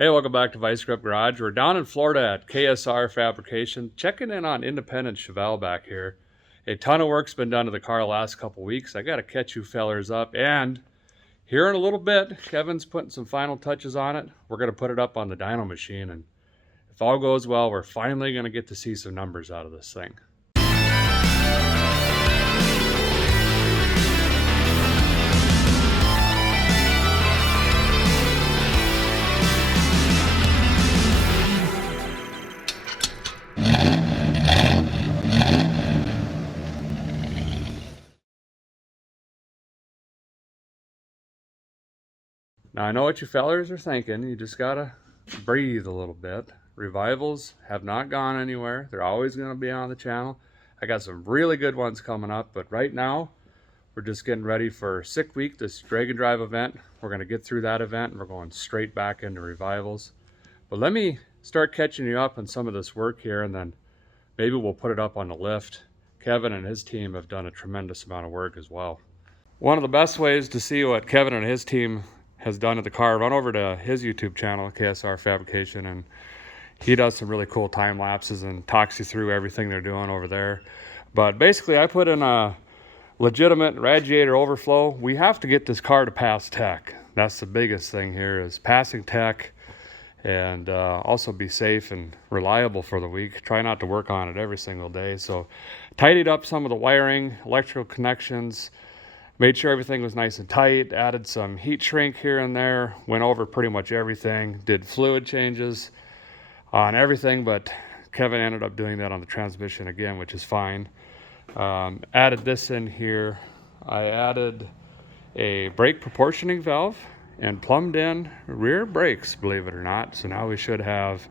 Hey, welcome back to Vice Grip Garage. We're down in Florida at KSR Fabrication, checking in on independent Chevelle back here. A ton of work's been done to the car the last couple weeks. I got to catch you fellers up, and here in a little bit, Kevin's putting some final touches on it. We're going to put it up on the dyno machine, and if all goes well, we're finally going to get to see some numbers out of this thing. Now, I know what you fellers are thinking. You just gotta breathe a little bit. Revivals have not gone anywhere. They're always gonna be on the channel. I got some really good ones coming up, but right now, we're just getting ready for Sick Week, this drag and drive event. We're gonna get through that event and we're going straight back into revivals. But let me start catching you up on some of this work here, and then maybe we'll put it up on the lift. Kevin and his team have done a tremendous amount of work as well. One of the best ways to see what Kevin and his team has done at the car, run over to his YouTube channel, KSR Fabrication, and he does some really cool time lapses and talks you through everything they're doing over there. But basically, I put in a legitimate radiator overflow. We have to get this car to pass tech. That's the biggest thing here, is passing tech, and also be safe and reliable for the week. Try not to work on it every single day. So tidied up some of the wiring, electrical connections, made sure everything was nice and tight, added some heat shrink here and there, went over pretty much everything, did fluid changes on everything, but Kevin ended up doing that on the transmission again, which is fine. Added this in here. I added a brake proportioning valve and plumbed in rear brakes, believe it or not. So now we should have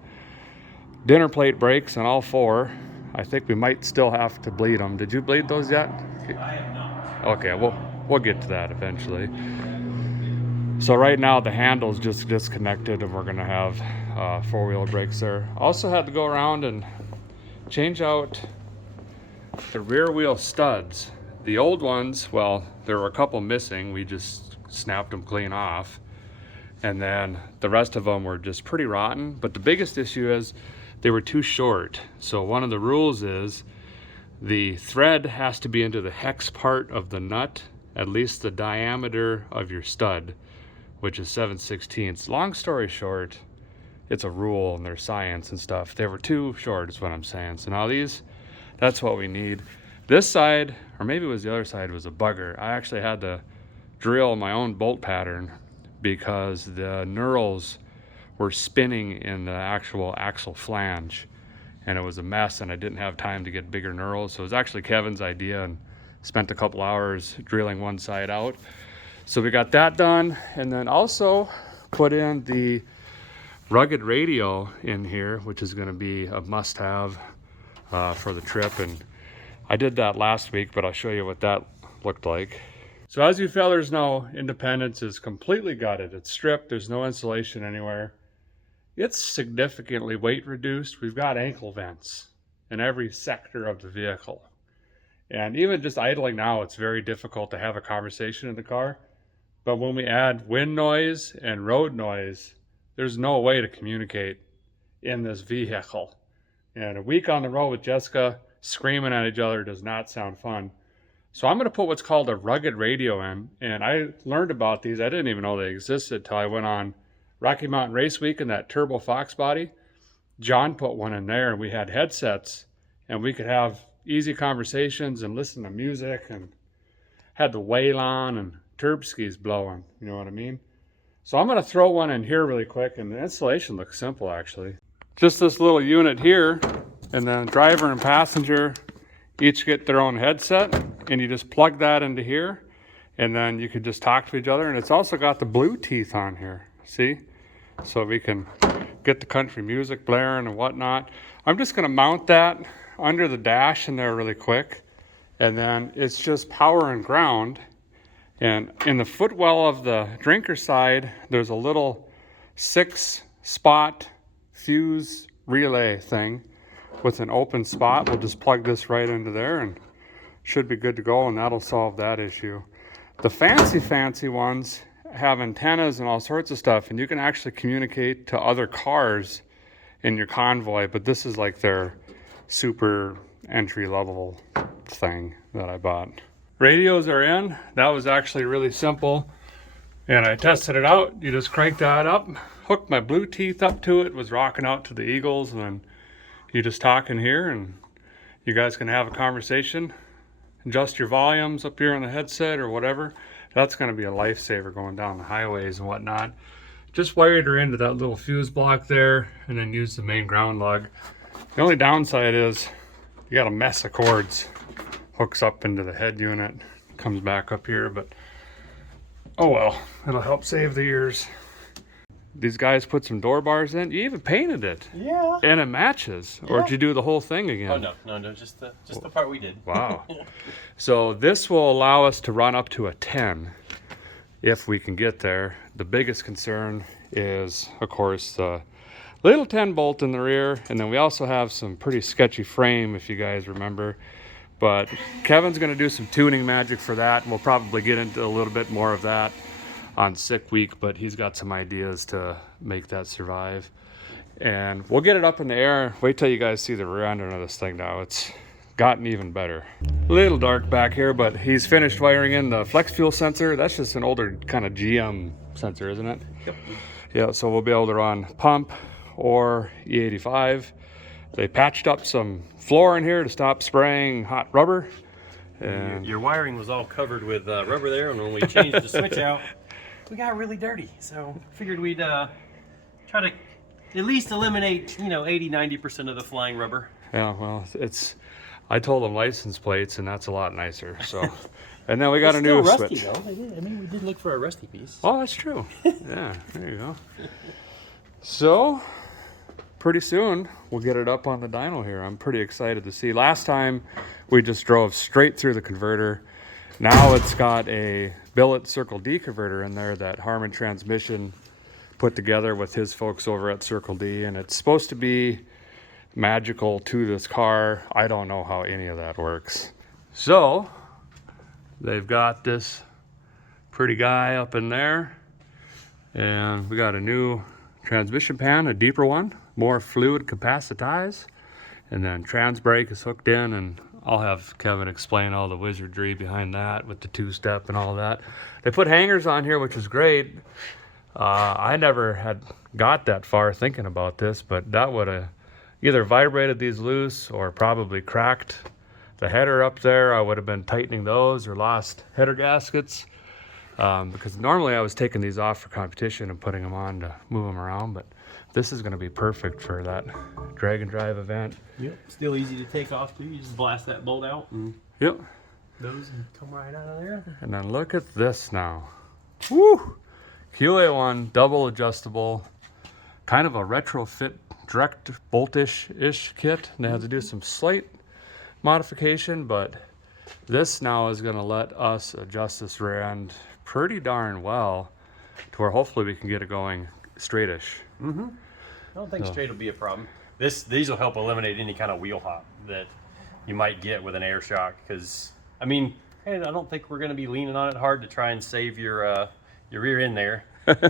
dinner plate brakes on all four. I think we might still have to bleed them. Did you bleed those yet? I have not. Okay, we'll get to that eventually. So right now the handle's just disconnected, and we're gonna have four-wheel brakes there. Also had to go around and change out the rear wheel studs. The old ones, well, there were a couple missing. We just snapped them clean off. And then the rest of them were just pretty rotten. But the biggest issue is they were too short. So one of the rules is the thread has to be into the hex part of the nut, at least the diameter of your stud, which is 7/16. Long story short, it's a rule and there's science and stuff. They were too short is what I'm saying. So now these, that's what we need. This side, or maybe it was the other side, was a bugger. I actually had to drill my own bolt pattern because the knurls were spinning in the actual axle flange, and it was a mess, and I didn't have time to get bigger knurls. So it was actually Kevin's idea, and spent a couple hours drilling one side out. So we got that done, and then also put in the rugged radio in here, which is gonna be a must-have for the trip. And I did that last week, but I'll show you what that looked like. So as you fellers know, Independence is completely gutted. It's stripped, there's no insulation anywhere. It's significantly weight reduced. We've got ankle vents in every sector of the vehicle. And even just idling now, it's very difficult to have a conversation in the car. But when we add wind noise and road noise, there's no way to communicate in this vehicle. And a week on the road with Jessica screaming at each other does not sound fun. So I'm gonna put what's called a rugged radio in. And I learned about these. I didn't even know they existed till I went on Rocky Mountain Race Week in that Turbo Fox body. John put one in there, and we had headsets, and we could have easy conversations and listen to music, and had the whale on and turbskis blowing, you know what I mean? So I'm gonna throw one in here really quick, and the installation looks simple actually. Just this little unit here, and then driver and passenger each get their own headset, and you just plug that into here, and then you could just talk to each other. And it's also got the blue teeth on here, see? So we can get the country music blaring and whatnot. I'm just gonna mount that under the dash in there really quick, and then it's just power and ground. And in the footwell of the drinker side, there's a little 6-spot fuse relay thing with an open spot. We'll just plug this right into there and should be good to go, and that'll solve that issue. The fancy ones have antennas and all sorts of stuff, and you can actually communicate to other cars in your convoy, but this is like their super entry level thing that I bought. Radios are in. That was actually really simple, and I tested it out. You just crank that up, hooked my blue teeth up to it, was rocking out to the Eagles, and then you just talk in here and you guys can have a conversation, adjust your volumes up here on the headset or whatever. That's going to be a lifesaver going down the highways and whatnot. Just wired her into that little fuse block there and then use the main ground lug. The only downside is you got a mess of cords. Hooks up into the head unit, comes back up here, but oh well, it'll help save the ears. These guys put some door bars in. You even painted it. Yeah. And it matches. Yeah. Or did you do the whole thing again? Oh no, just the part we did. Wow. So this will allow us to run up to a 10 if we can get there. The biggest concern is, of course, the little 10 bolt in the rear, and then we also have some pretty sketchy frame, if you guys remember. But Kevin's going to do some tuning magic for that, and we'll probably get into a little bit more of that on sick week, but he's got some ideas to make that survive. And we'll get it up in the air. Wait till you guys see the rear end of this thing now. It's gotten even better. A little dark back here, but he's finished wiring in the flex fuel sensor. That's just an older kind of GM sensor, isn't it? Yep. Yeah, so we'll be able to run pump or E85. They patched up some floor in here to stop spraying hot rubber. And your wiring was all covered with rubber there, and when we changed the switch out, we got really dirty. So figured we'd try to at least eliminate, 80-90% of the flying rubber. Yeah, well, I told them license plates, and that's a lot nicer. So, and then we got a new rusty, switch. Though. We did look for a rusty piece. Oh, that's true. Yeah, there you go. So, pretty soon we'll get it up on the dyno here. I'm pretty excited to see. Last time we just drove straight through the converter. Now it's got a billet Circle D converter in there that Harman Transmission put together with his folks over at Circle D, and it's supposed to be magical to this car. I don't know how any of that works. So they've got this pretty guy up in there, and we got a new transmission pan, a deeper one, more fluid capacitized, and then trans brake is hooked in, and I'll have Kevin explain all the wizardry behind that with the two-step and all that. They put hangers on here, which is great. I never had got that far thinking about this, but that would have either vibrated these loose or probably cracked the header up there. I would have been tightening those or lost header gaskets, because normally I was taking these off for competition and putting them on to move them around, but this is going to be perfect for that drag and drive event. Yep, still easy to take off too. You just blast that bolt out and Yep. those and come right out of there. And then look at this now. Woo! QA1 double adjustable, kind of a retrofit direct boltish-ish kit. And they had to do some slight modification, but this now is going to let us adjust this rear end pretty darn well to where hopefully we can get it going straightish. Mm-hmm. I don't think straight will be a problem. These will help eliminate any kind of wheel hop that you might get with an air shock, because I don't think we're going to be leaning on it hard to try and save your rear end there.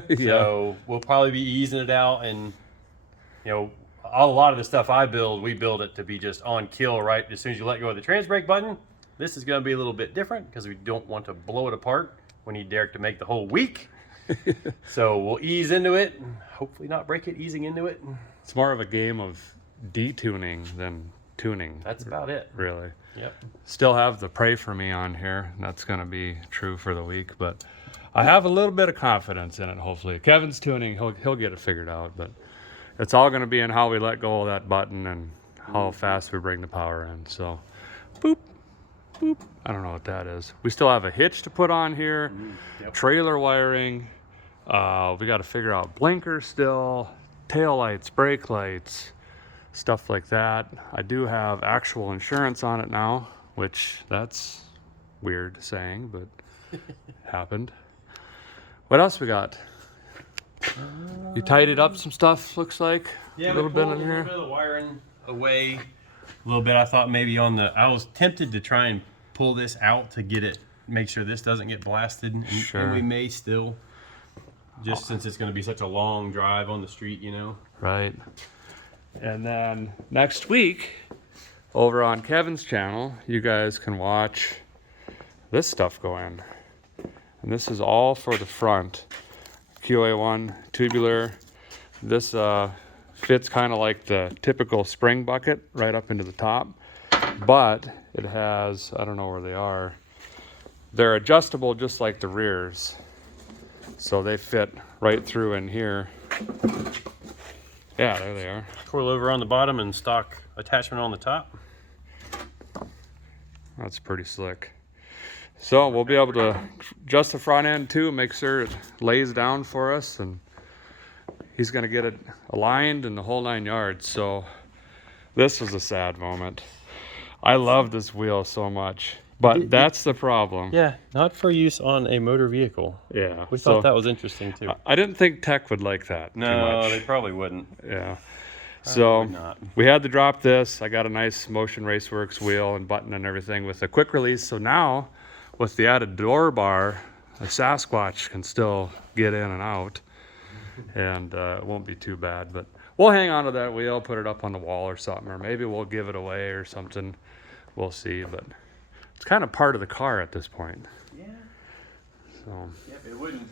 Yeah. So we'll probably be easing it out, and a lot of the stuff we build it to be just on kill right as soon as you let go of the trans brake button. This is going to be a little bit different because we don't want to blow it apart. We need Derek to make the whole week. So we'll ease into it, hopefully not break it easing into it. It's more of a game of detuning than tuning. That's about it. Really. Yep. Still have the pray for me on here. That's going to be true for the week, but I have a little bit of confidence in it, hopefully. Kevin's tuning, he'll get it figured out, but it's all going to be in how we let go of that button and how fast we bring the power in. So, boop, boop. I don't know what that is. We still have a hitch to put on here, Yep. Trailer wiring. We got to figure out blinkers still, tail lights, brake lights, stuff like that. I do have actual insurance on it now, which that's weird saying, but happened. What else we got? You tidied up some stuff, looks like. Yeah, a little bit in a little here. bit of the wiring away a little bit. I thought maybe I was tempted to try and pull this out to get it, make sure this doesn't get blasted, and Sure. we may still just since it's going to be such a long drive on the street, you know. Right. And then next week, over on Kevin's channel, you guys can watch this stuff go in. And this is all for the front. QA1 tubular. This fits kind of like the typical spring bucket right up into the top. But it has, I don't know where they are. They're adjustable just like the rears. So they fit right through in here. Yeah, there they are. Coilover on the bottom and stock attachment on the top. That's pretty slick. So we'll be able to adjust the front end too, make sure it lays down for us, and he's gonna get it aligned and the whole 9 yards. So this was a sad moment. I love this wheel so much, but that's the problem. Yeah, not for use on a motor vehicle. Yeah. We thought that was interesting too. I didn't think tech would like that too No, much. they probably wouldn't. Yeah. So not. we had to drop this. I got a nice Motion Raceworks wheel and button and everything with a quick release. So now with the added door bar, a Sasquatch can still get in and out, and it won't be too bad. But we'll hang on to that wheel, put it up on the wall or something, or maybe we'll give it away or something. We'll see. But it's kind of part of the car at this point. Yeah. So. Yep, it wouldn't.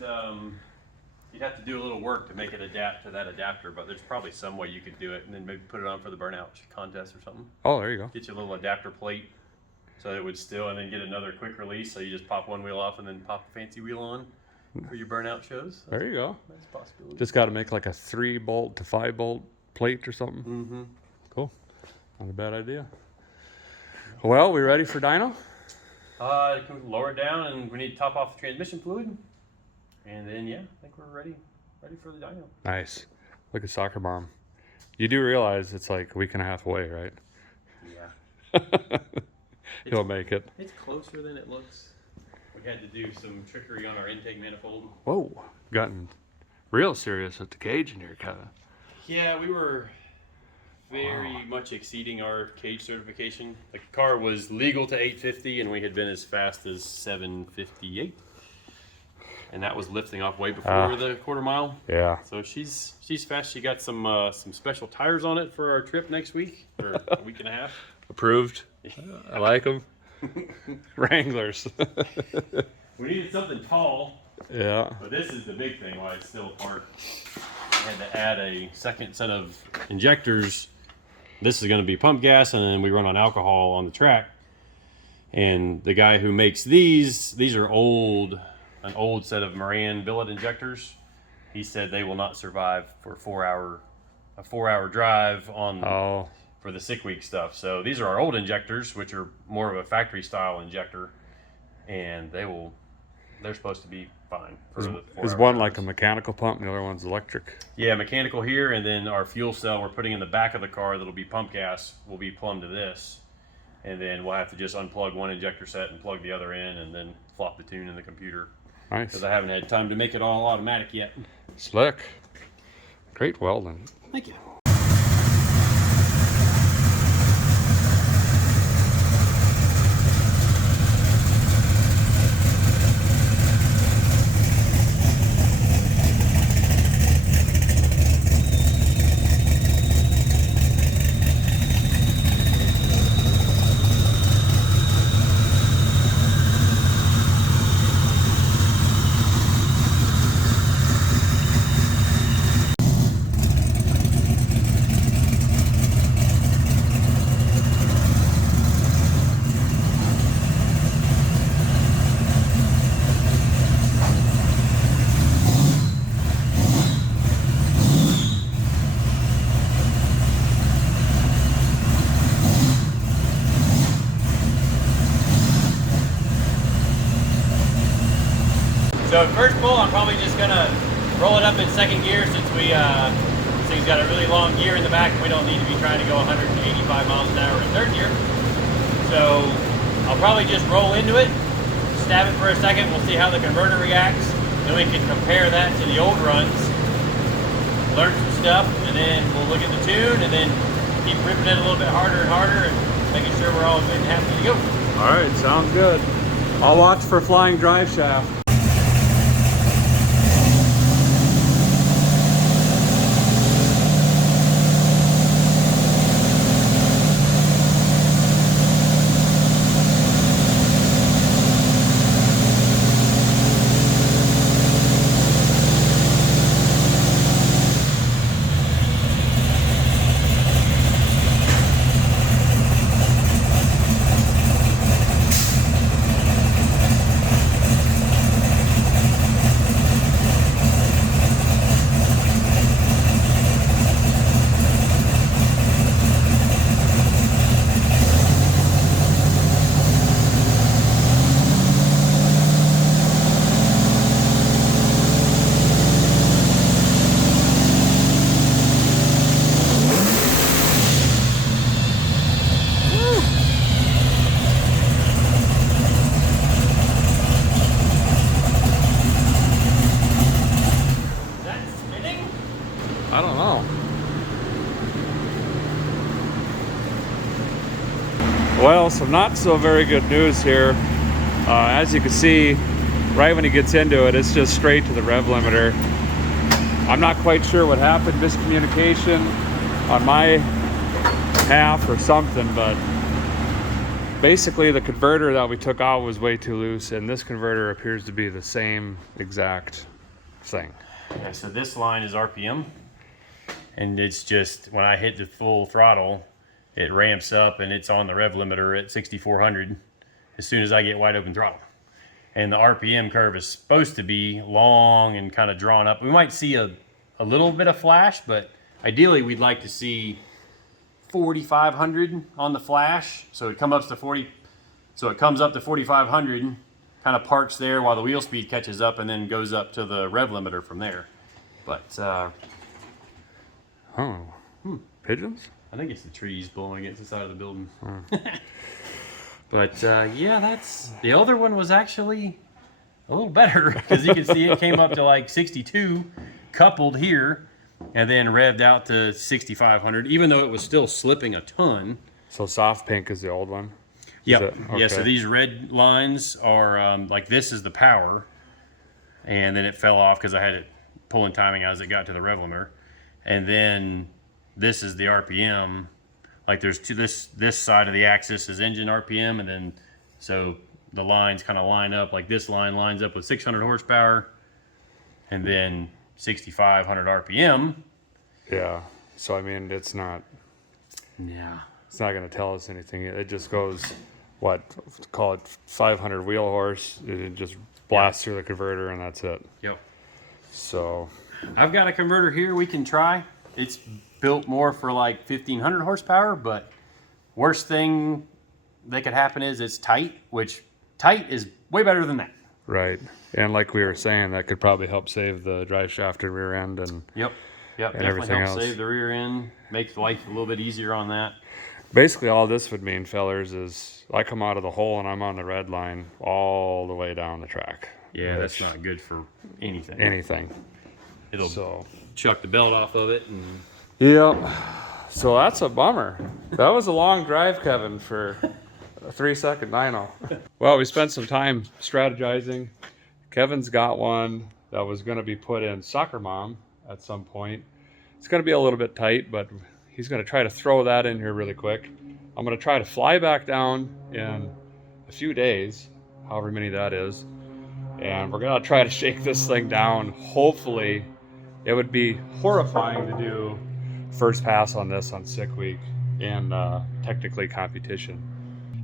You'd have to do a little work to make it adapt to that adapter, but there's probably some way you could do it, and then maybe put it on for the burnout contest or something. Oh, there you go. Get you a little adapter plate, so it would still, and then get another quick release. So you just pop one wheel off and then pop a fancy wheel on for your burnout shows. There you go. That's a possibility. Just got to make like a 3-bolt to 5-bolt plate or something. Mm-hmm. Cool. Not a bad idea. Well, we ready for dyno? Can we lower it down, and we need to top off the transmission fluid, and then yeah, I think we're ready for the dyno. Nice. Look at Soccer Mom. You do realize it's like a week and a half away, right? Yeah. He'll make it. It's closer than it looks. We had to do some trickery on our intake manifold. Whoa, gotten real serious with the cage in here, Kevin. Yeah, we were very much exceeding our cage certification. The car was legal to 850, and we had been as fast as 758. And that was lifting off way before the quarter mile. Yeah. So she's fast. She got some special tires on it for our trip next week, or a week and a half. Approved. I like them. Wranglers. We needed something tall. Yeah. But this is the big thing why it's still apart. I had to add a second set of injectors. This is going to be pump gas, and then we run on alcohol on the track. And the guy who makes these are an old set of Moran billet injectors. He said they will not survive for a 4-hour drive on for the sick week stuff. So these are our old injectors, which are more of a factory style injector, and they're supposed to be fine for the 4-hour Is one drives. like a mechanical pump and the other one's electric? Yeah, mechanical here, and then our fuel cell we're putting in the back of the car that'll be pump gas will be plumbed to this. And then we'll have to just unplug one injector set and plug the other in, and then flop the tune in the computer. Nice. Because I haven't had time to make it all automatic yet. Slick. Great welding. Thank you. So first pull, I'm probably just gonna roll it up in second gear since this thing's got a really long gear in the back and we don't need to be trying to go 185 miles an hour in third gear. So I'll probably just roll into it, stab it for a second, we'll see how the converter reacts, then we can compare that to the old runs, learn some stuff, and then we'll look at the tune and then keep ripping it a little bit harder and harder and making sure we're all good and happy to go. All right, sounds good. I'll watch for flying drive shaft. Well, some not so very good news here. As you can see, right when he gets into it, it's just straight to the rev limiter. I'm not quite sure what happened, miscommunication on my half or something, but basically the converter that we took out was way too loose, and this converter appears to be the same exact thing. Okay, so this line is RPM, and it's just when I hit the full throttle, it ramps up and it's on the rev limiter at 6,400 as soon as I get wide open throttle. And the RPM curve is supposed to be long and kind of drawn up. We might see a little bit of flash, but ideally we'd like to see 4,500 on the flash. So it comes up to 4,500, kind of parks there while the wheel speed catches up, and then goes up to the rev limiter from there. But Pigeons? I think it's the trees blowing against the side of the building. But yeah, that's the other one was actually a little better, because you can see it came up to like 62 coupled here and then revved out to 6,500, even though it was still slipping a ton. So soft pink is the old one? Yep. Okay. Yeah, so these red lines are like, this is the power, and then it fell off because I had it pulling timing as it got to the rev limiter. And then this is the RPM. Like there's two, this side of the axis is engine RPM, and then so the lines kind of line up. Like this line lines up with 600 horsepower, and then 6,500 RPM. Yeah. So I mean, it's not going to tell us anything. It just goes, what, call it 500 wheel horse. It just blasts through the converter, and that's it. Yep. So I've got a converter here we can try. It's built more for like 1,500 horsepower, but worst thing that could happen is it's tight, which tight is way better than that. right. And like we were saying, that could probably help save the drive shaft and rear end and Yep, and definitely everything helps else. save the rear end, makes life a little bit easier on that. Basically, all this would mean, fellers, is I come out of the hole and I'm on the red line all the way down the track. Yeah, that's not good for anything. Anything. It'll chuck the belt off of it. And Yeah. So that's a bummer. That was a long drive, Kevin, for a 3-second dyno. Well, we spent some time strategizing. Kevin's got one that was going to be put in Soccer Mom at some point. It's going to be a little bit tight, but he's going to try to throw that in here really quick. I'm going to try to fly back down in a few days, however many that is, and we're going to try to shake this thing down. Hopefully, it would be horrifying to do first pass on this on sick week and technically competition.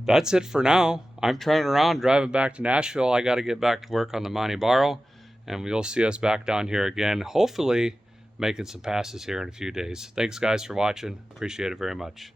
That's it for now. I'm turning around, driving back to Nashville. I got to get back to work on the Monte Barro, and you'll see us back down here again, hopefully making some passes here in a few days. Thanks, guys, for watching. Appreciate it very much.